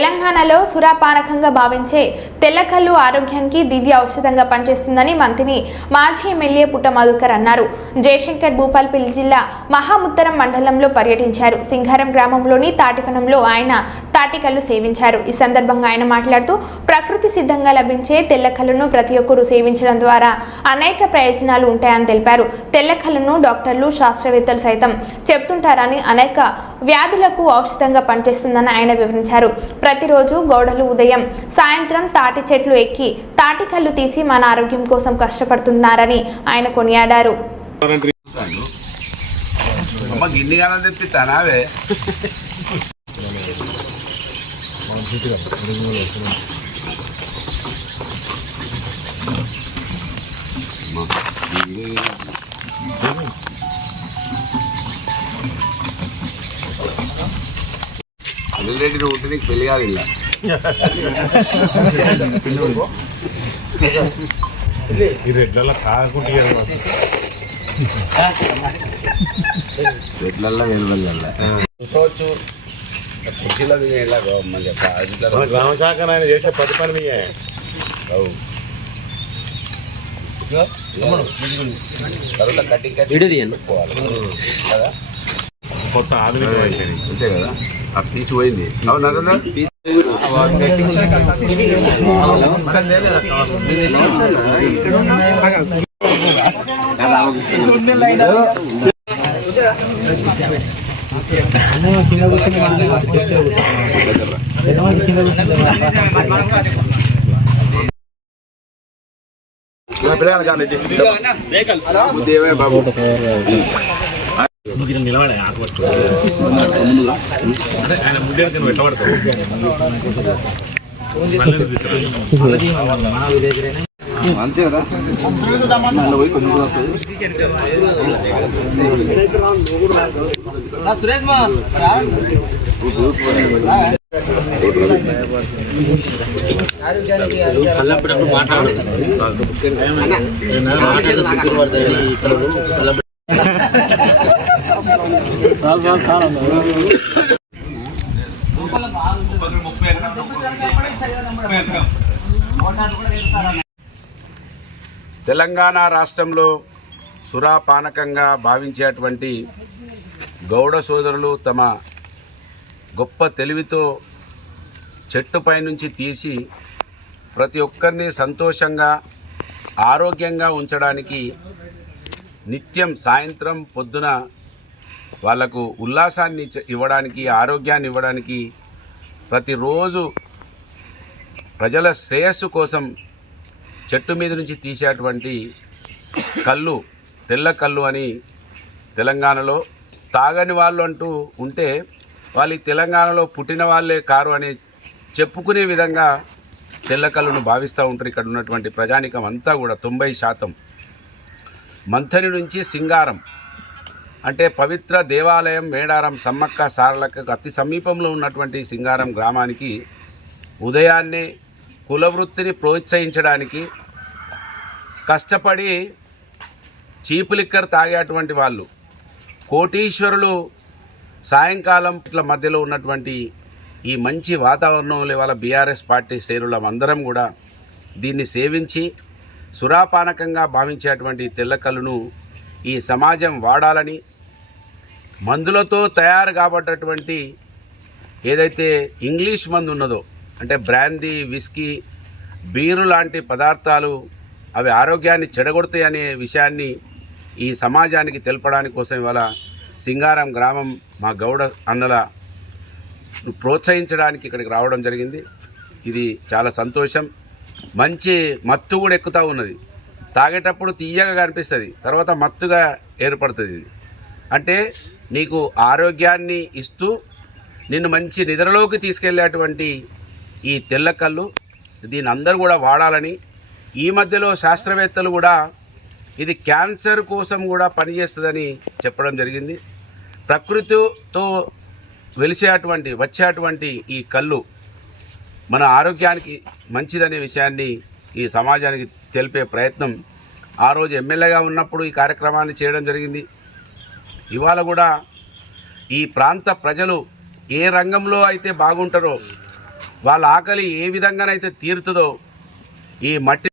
తెలంగాణలో సురాపానకంగా భావించే తెల్లకల్లు ఆరోగ్యానికి దివ్య ఔషధంగా పనిచేస్తుందని మంత్రి మాజీ ఎమ్మెల్యే పుట్ట మధుకర్ అన్నారు. జయశంకర్ భూపాల్పల్లి జిల్లా మహాముత్తరం మండలంలో పర్యటించారు. సింగారం గ్రామంలోని తాటివనంలో ఆయన తాటికల్లు సేవించారు. ఈ సందర్భంగా ఆయన మాట్లాడుతూ ప్రకృతి సిద్ధంగా లభించే తెల్లకల్లును ప్రతి ఒక్కరూ సేవించడం ద్వారా అనేక ప్రయోజనాలు ఉంటాయని తెలిపారు. తెల్లకల్లును డాక్టర్లు శాస్త్రవేత్తలు సైతం చెప్తుంటారని అనేక వ్యాధులకు ఔషధంగా పనిచేస్తుందని ఆయన వివరించారు. ప్రతిరోజు గౌడలు ఉదయం సాయంత్రం తాటి చెట్లు ఎక్కి తాటికల్లు తీసి మన ఆరోగ్యం కోసం కష్టపడుతున్నారని ఆయన కొనియాడారు. ఆల్రెడీ ఉంటే నీకు పెళ్లి కాదు ఇలా రెడ్లల్లో కాకుంటే రెడ్లల్లో వెలువల్ల చూసుకోవచ్చు. గ్రామ శాఖ ఆయన చేసే పది పని తర్వాత కటింగ్ కట్టి పోవాలి కదా. కొత్త ఆధునిక అంతే కదా. అది తీసిపోయింది. అవునా బాబు నిలబడే ఆయన ముందే పెట్టబడతాడు. తెలంగాణ రాష్ట్రంలో సురాపానకంగా భావించేటువంటి గౌడ సోదరులు తమ గొప్ప తెలివితో చెట్టుపై నుంచి తీసి ప్రతి ఒక్కరిని సంతోషంగా ఆరోగ్యంగా ఉంచడానికి నిత్యం సాయంత్రం పొద్దున వాళ్లకు ఉల్లాసాన్ని ఇవ్వడానికి ఆరోగ్యాన్ని ఇవ్వడానికి ప్రతిరోజు ప్రజల శ్రేయస్సు కోసం చెట్టు మీద నుంచి తీసేటువంటి కళ్ళు తెల్ల కళ్ళు అని తెలంగాణలో తాగని వాళ్ళు అంటూ ఉంటే వాళ్ళు తెలంగాణలో పుట్టిన వాళ్ళే కారు అని చెప్పుకునే విధంగా తెల్ల కళ్ళును భావిస్తూ ఉంటారు. ఇక్కడ ఉన్నటువంటి ప్రజానికం అంతా కూడా 90% మంథని నుంచి సింగారం అంటే పవిత్ర దేవాలయం మేడారం సమ్మక్క సారలకు అతి సమీపంలో ఉన్నటువంటి సింగారం గ్రామానికి ఉదయాన్నే కులవృత్తిని ప్రోత్సహించడానికి కష్టపడి చీపు లిక్కర్ తాగేటువంటి వాళ్ళు కోటీశ్వరులు సాయంకాలం ఇట్ల మధ్యలో ఉన్నటువంటి ఈ మంచి వాతావరణంలో వాళ్ళ బీఆర్ఎస్ పార్టీ శ్రేణులం అందరం కూడా దీన్ని సేవించి సురాపానకంగా భావించేటువంటి తెల్లకల్లును ఈ సమాజం వాడాలని మందులతో తయారు కాబట్టేటువంటి ఏదైతే ఇంగ్లీష్ మందు ఉన్నదో అంటే బ్రాందీ విస్కీ బీరు లాంటి పదార్థాలు అవి ఆరోగ్యాన్ని చెడగొడతాయి అనే విషయాన్ని ఈ సమాజానికి తెలపడానికి కోసం ఇవాళ సింగారం గ్రామం మా గౌడ అన్నల ప్రోత్సహించడానికి ఇక్కడికి రావడం జరిగింది. ఇది చాలా సంతోషం. మంచి మత్తు కూడా ఎక్కుతూ ఉన్నది. తాగేటప్పుడు తీయగా కనిపిస్తుంది, తర్వాత మత్తుగా ఏర్పడుతుంది. ఇది అంటే నీకు ఆరోగ్యాన్ని ఇస్తూ నిన్ను మంచి నిద్రలోకి తీసుకెళ్లేటువంటి ఈ తెల్లకల్లు దీన్ని అందరూ కూడా వాడాలని ఈ మధ్యలో శాస్త్రవేత్తలు కూడా ఇది క్యాన్సర్ కోసం కూడా పనిచేస్తుందని చెప్పడం జరిగింది. ప్రకృతితో వచ్చేటువంటి ఈ కళ్ళు మన ఆరోగ్యానికి మంచిదనే విషయాన్ని ఈ సమాజానికి తెలిపే ప్రయత్నం ఆ రోజు ఎమ్మెల్యేగా ఉన్నప్పుడు ఈ కార్యక్రమాన్ని చేయడం జరిగింది. ఇవాళ కూడా ఈ ప్రాంత ప్రజలు ఏ రంగంలో అయితే బాగుంటారో వాళ్ళ ఆకలి ఏ విధంగానైతే తీరుతుందో ఈ మట్టి